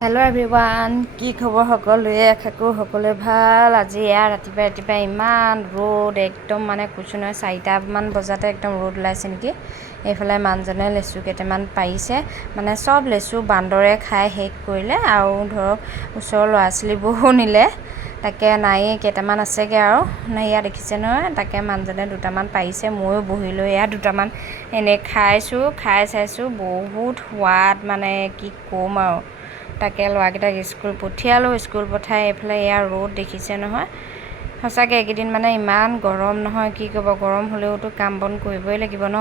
Hello' everyone, কি খবৰ সকলোৱে? আশা কৰোঁ সকলোৱে ভাল। আজি ৰাতিপুৱা ইমান ৰ'দ, একদম মানে কৈছোঁ নহয়, 4টামান বজাতে একদম ৰ'দ ওলাইছে নেকি। এইফালে মানুহজনে লেচু কেইটামান পাৰিছে, মানে চব লেচু বান্দৰে খাই শেষ কৰিলে, আৰু ধৰক ওচৰৰ ল'ৰা ছোৱালীবোৰো নিলে, তাকে নায়েই, কেইটামান আছেগৈ আৰু এয়া দেখিছে নহয়। তাকে মানুহজনে দুটামান পাৰিছে, ময়ো বহি লৈ দুটামান এনেই খাই চাইছোঁ, বহুত সোৱাদ, মানে কি ক'ম আৰু। তাকে ল'ৰাকেইটাক স্কুল পঠিয়ালোঁ, স্কুল পঠাই এইফালে ৰ'দ দেখিছে নহয়। সঁচাকৈ এইকেইদিন মানে ইমান গৰম নহয়, কি ক'ব, গৰম হ'লেওতো কাম বন কৰিবই লাগিব ন।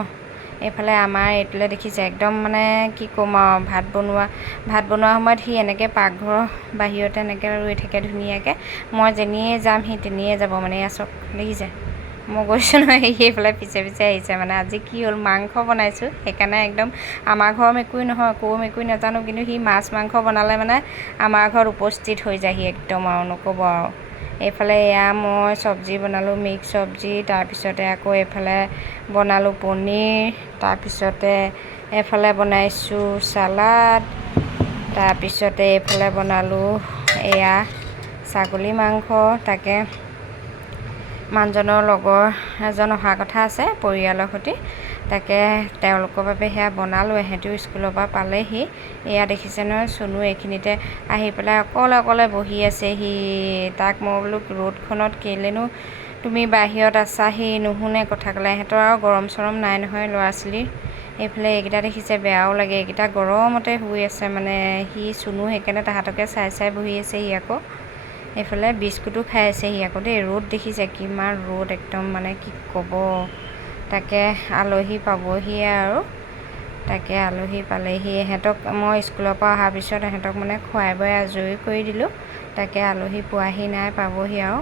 এইফালে আমাৰ এইটোলে দেখিছে, একদম মানে কি ক'ম আৰু, ভাত বনোৱা সময়ত সি এনেকৈ পাকঘৰৰ বাহিৰতে এনেকৈ ৰৈ থাকে ধুনীয়াকৈ। মই যেনিয়ে যাম সি তেনিয়ে যাব, মানে চব দেখিছে। মই গৈছোঁ নহয়, সেইফালে পিছে আহিছে। মানে আজি কি হ'ল, মাংস বনাইছোঁ, সেইকাৰণে একদম আমাৰ ঘৰৰ মেকুৰী নহয়, ক'ৰ মেকুৰী নাজানো, কিন্তু সি মাংস বনালে মানে আমাৰ ঘৰত উপস্থিত হৈ যায় সি, একদম আৰু নক'ব আৰু। এইফালে মই চব্জি বনালোঁ, মিক্স চব্জি, তাৰপিছতে আকৌ এইফালে বনালোঁ পনীৰ, তাৰপিছতে এইফালে বনাইছোঁ চালাড, তাৰপিছতে এইফালে বনালোঁ ছাগলী মাংস। তাকে মানুহজনৰ লগৰ এজন অহা কথা আছে পৰিয়ালৰ সৈতে, তাকে তেওঁলোকৰ বাবে বনালোঁ। এহেঁতিও স্কুলৰ পৰা পালেহি। দেখিছে নহয়, চুনু এইখিনিতে আহি পেলাই অকলে বহি আছে। তাক মই বোলো, ৰ'দখনত কেলেনো তুমি বাহিৰত আছা, সি নুশুনে কথা ক'লে। ইহঁতৰ আৰু গৰম চৰম নাই নহয় ল'ৰা ছোৱালীৰ। এইফালে এইকেইটা দেখিছে, বেয়াও লাগে, এইকেইটা গৰমতে শুই আছে, মানে চুনু সেইকাৰণে তাহাঁতকে চাই বহি আছে। আকৌ এইফালে বিস্কুটো খাই আছে আকৌ দেই। ৰ'দ দেখিছে কিমান ৰ'দ, একদম মানে কি ক'ব। তাকে আলহী পাবহিয়ে আৰু, তাকে আলহী পালেহি। ইহঁতক মই স্কুলৰ পৰা অহাৰ পিছত ইহঁতক মানে খুৱাই বোৱাই আজৰি কৰি দিলোঁ। তাকে আলহী পোৱাহি নাই, পাবহি আৰু।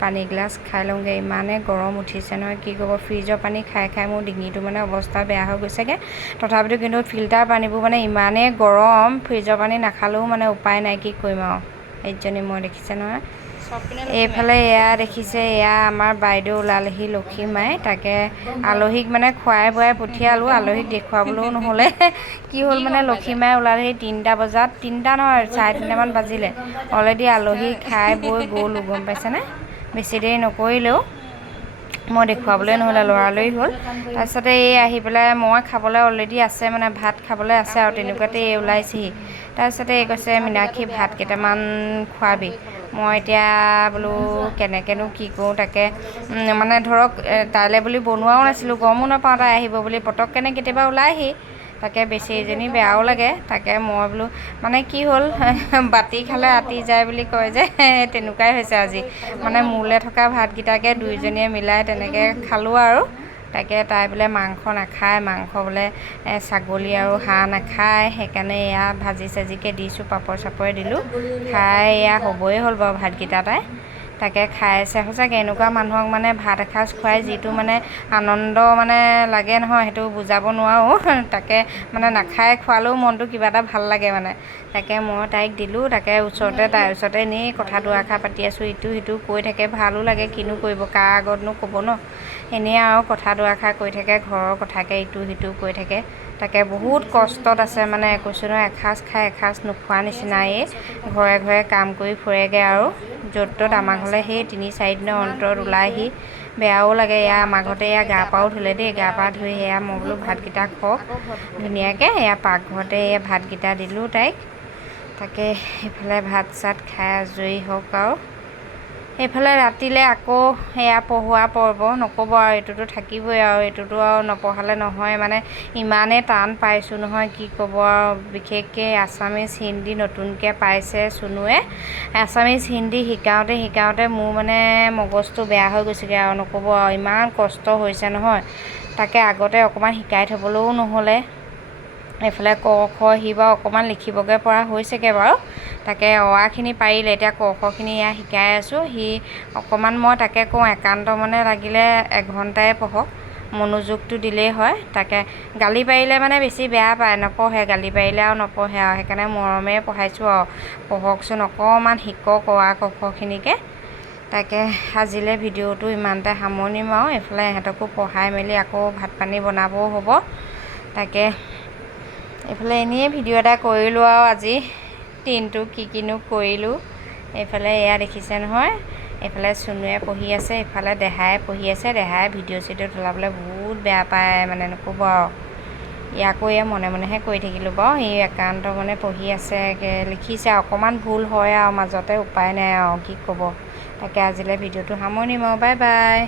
পানী গিলাচ খাই লওঁগৈ, ইমানেই গৰম উঠিছে নহয়, কি ক'ব। ফ্ৰিজৰ পানী খাই মোৰ ডিঙিটো মানে অৱস্থা বেয়া হৈ গৈছেগৈ। তথাপিতো কিন্তু ফিল্টাৰ পানীবোৰ মানে ইমানেই গৰম, ফ্ৰিজৰ পানী নাখালেও মানে উপায় নাই, কি কৰিম আৰু। এইজনী মই দেখিছে নহয়। এইফালে দেখিছে, আমাৰ বাইদেউ ওলালেহি, লক্ষীমাই। তাকে আলহীক মানে খুৱাই বোৱাই পঠিয়ালোঁ, আলহীক দেখুৱাবলৈও নহ'লে। কি হ'ল মানে, লক্ষীমাই ওলালেহি 3টা বজাত, 3টা নহয় 3:30মান বাজিলে। অলৰেডি আলহী খাই বৈ গ'লো, গম পাইছেনে। বেছি দেৰি নকৰিলেও, মই দেখুৱাবলৈ নহ'লে, লৰালৰি হ'ল। তাৰপিছতে আহি পেলাই মই খাবলৈ অলৰেডি আছে, মানে ভাত খাবলৈ আছে আৰু, তেনেকুৱাতে ওলাইছেহি। তাৰপিছতে কৈছে, মীনাক্ষী ভাত কেইটামান খোৱাবি। মই এতিয়া বোলো কেনেকৈনো কি কৰোঁ, তাকে মানে ধৰক তাইলৈ বুলি বনোৱাও নাছিলোঁ, গমো নাপাওঁ তাই আহিব বুলি, পটককেনে কেতিয়াবা ওলাইহি। তাকে বেচেৰীজনী বেয়াও লাগে। তাকে মই বোলো, মানে কি হ'ল, বাতি খালে আতি যায় বুলি কয় যে, তেনেকুৱাই হৈছে আজি। মানে মোলৈ থকা ভাতকেইটাকে দুইজনীয়ে মিলাই তেনেকৈ খালোঁ আৰু। তাকে তাই বোলে মাংস নাখায়, মাংস বোলে ছাগলী আৰু হাঁহ নাখায়, সেইকাৰণে ভাজি চাজিকৈ দিছোঁ, পাপৰ চাপৰে দিলোঁ, খাই হ'বই হ'ল বাৰু ভাতকেইটা তাই। তাকে খাই আছে। সঁচাকৈ এনেকুৱা মানুহক মানে ভাত এসাঁজ খুৱাই যিটো মানে আনন্দ মানে লাগে নহয়, সেইটো বুজাব নোৱাৰোঁ। তাকে মানে নাখাই খোৱালেও মনটো কিবা এটা ভাল লাগে মানে। তাকে মই তাইক দিলোঁ, তাকে তাইৰ ওচৰতে এনেই কথা দুআষাৰ পাতি আছোঁ, ইটো সিটো কৈ থাকে, ভালো লাগে, কিনো কৰিব, কাৰ আগতনো ক'ব ন। এনেই আৰু কথা দুআষাৰ কৈ থাকে, ঘৰৰ কথাকে ইটো সিটো কৈ থাকে। তাকে বহুত কষ্টত আছে, মানে কৈছোঁ নহয়, এসাঁজ খাই এসাঁজ নোখোৱা নিচিনাই। ঘৰে ঘৰে কাম কৰি ফুৰেগৈ আৰু, য'ত ত'ত। আমাৰ ঘৰলৈ সেই 3-4 দিনৰ অন্তৰত ওলাইহি, বেয়াও লাগে। আমাৰ ঘৰতে গা পাও ধুলে দেই, গা পা ধুই মই বোলো ভাতকেইটা খওক ধুনীয়াকৈ। পাকঘৰতে ভাতকেইটা দিলোঁ তাইক। তাকে সেইফালে ভাত চাত খাই আজৰি হওক আৰু। সেইফালে ৰাতিলৈ আকৌ পঢ়োৱা পৰ্ব, নক'ব আৰু, এইটোতো থাকিবই আৰু, এইটোতো আৰু নপঢ়ালে নহয়। মানে ইমানেই টান পাইছোঁ নহয়, কি ক'ব আৰু। বিশেষকৈ আছামিজ হিন্দী নতুনকৈ পাইছে চুনুৱে। আছামিজ হিন্দী শিকাওঁতে মোৰ মানে মগজটো বেয়া হৈ গৈছেগৈ আৰু, নক'ব আৰু, ইমান কষ্ট হৈছে নহয়। তাকে আগতে অকণমান শিকাই থ'বলৈও নহ'লে। এইফালে ক খ সি বাৰু অকণমান লিখিবগৈ পৰা হৈছেগৈ বাৰু। তাকে খিনি পাৰিলে, এতিয়া ক খখিনি শিকাই আছোঁ। সি অকণমান, মই তাকে কওঁ, একান্ত মানে লাগিলে 1 ঘণ্টাই পঢ়ক, মনোযোগটো দিলেই হয়। তাকে গালি পাৰিলে মানে বেছি বেয়া পায়, নপঢ়ে, গালি পাৰিলে আৰু নপঢ়ে আৰু। সেইকাৰণে মৰমেৰে পঢ়াইছোঁ আৰু, পঢ়কচোন, অকণমান শিকক ক খখিনিকে। তাকে আজিলৈ ভিডিঅ'টো ইমানতে সামৰণি মাৰোঁ। এইফালে ইহঁতকো পঢ়াই মেলি আকৌ ভাত পানী বনাবও হ'ব। তাকে এইফালে এনেই ভিডিঅ' এটা কৰিলোঁ আৰু আজি। দিনটো কিনো কৰিলোঁ। এইফালে এয়া দেখিছে নহয়, এইফালে চুনুৱে পঢ়ি আছে, এইফালে দেহাই পঢ়ি আছে। দেহাই ভিডিঅ' চিডিঅ' তোলাবলৈ বহুত বেয়া পায় মানে, নক'ব আৰু। ইয়াকো এয়া মনে মনেহে কৰি থাকিলোঁ বাৰু। সি একান্ত মানে পঢ়ি আছে, লিখিছে অকণমান ভুল হয় আৰু মাজতে, উপায় নাই আৰু কি ক'ব। তাকে আজিলৈ ভিডিঅ'টো সামৰণি মাৰোঁ, বাই বাই।